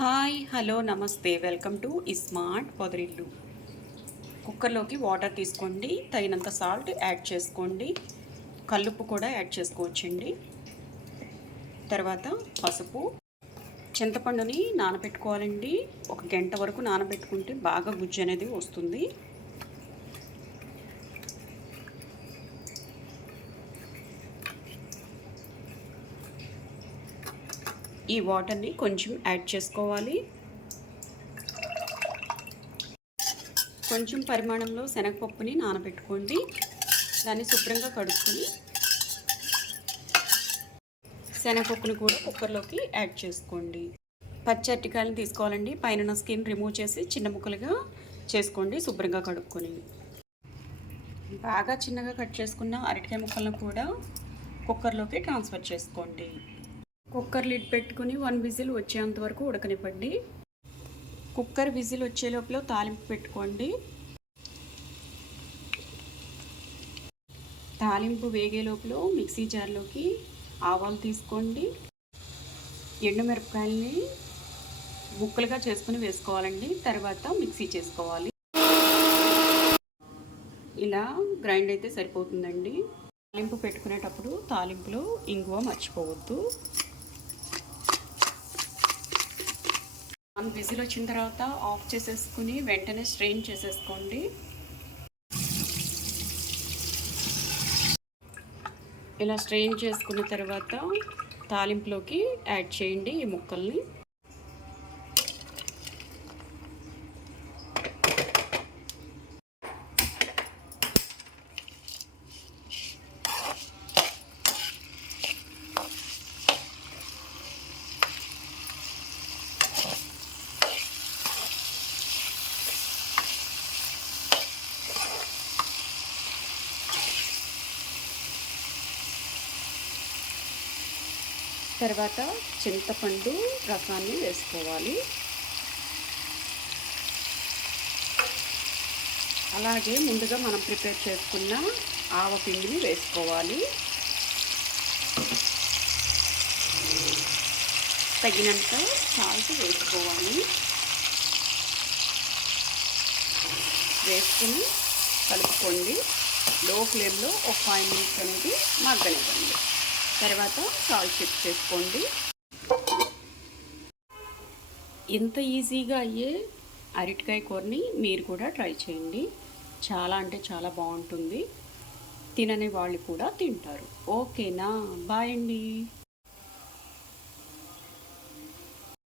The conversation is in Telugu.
Hi hello namaste. Welcome to Smart Podarillu. కుక్కర్లోకి water తీసుకోండి తగినంత సాల్ట్ యాడ్ చేసుకోండి కల్లుప్పు కూడా యాడ్ చేసుకోవచ్చండి. తర్వాత పసుపు చింతపండుని నానబెట్టుకోవాలండి. ఒక గంట వరకు నానబెట్టుకుంటే బాగా గుజ్జు అనేది వస్తుంది. ఈ వాటర్ని కొంచెం యాడ్ చేసుకోవాలి. కొంచెం పరిమాణంలో శనగపప్పుని నానబెట్టుకోండి. దాన్ని శుభ్రంగా కడుక్కొని శనగపప్పుని కూడా కుక్కర్లోకి యాడ్ చేసుకోండి. పచ్చి అరటికాయలను తీసుకోవాలండి. పైన స్కిన్ రిమూవ్ చేసి చిన్న ముక్కలుగా చేసుకోండి. శుభ్రంగా కడుక్కొని. బాగా చిన్నగా కట్ చేసుకున్న అరటికాయ ముక్కలను కూడా కుక్కర్లోకి ట్రాన్స్ఫర్ చేసుకోండి. కుక్కర్ లిడ్ పెట్టుకుని వన్ విజిల్ వచ్చేంత వరకు ఉడకనివ్వండి. కుక్కర్ విజిల్ వచ్చే లోపల తాలింపు పెట్టుకోండి. తాలింపు వేగే లోపల మిక్సీ జార్లోకి ఆవాలు తీసుకోండి. ఎండుమిరపకాయలని ముక్కలుగా చేసుకుని వేసుకోవాలండి. తర్వాత మిక్సీ చేసుకోవాలి. ఇలా గ్రైండ్ అయితే సరిపోతుందండి. తాలింపు పెట్టుకునేటప్పుడు తాలింపులో ఇంగువ మర్చిపోవద్దు. వన్ విజిల్ వచ్చిన తర్వాత ఆఫ్ చేసేసుకుని వెంటనే స్ట్రెయిన్ చేసేసుకోండి. ఇలా స్ట్రెయిన్ చేసుకున్న తర్వాత తాలింపులోకి యాడ్ చేయండి ఈ ముక్కల్ని. తర్వాత చింతపండు రసాన్ని వేసుకోవాలి. అలాగే ముందుగా మనం ప్రిపేర్ చేసుకున్న ఆవపిండిని వేసుకోవాలి. తగినంత సాల్ట్ వేసుకోవాలి. వేసుకుని కలుపుకోండి. లో ఫ్లేమ్లో ఒక ఫైవ్ మినిట్స్ అనేది మగ్గనివ్వండి. తర్వాత సాల్ట్ చెక్ చేసుకోండి. ఇంత ఈజీగా అయ్యే అరటికాయ కూరని మీరు కూడా ట్రై చేయండి. చాలా అంటే చాలా బాగుంటుంది. తినని వాళ్ళు కూడా తింటారు. ఓకేనా? బాయ్ అండి.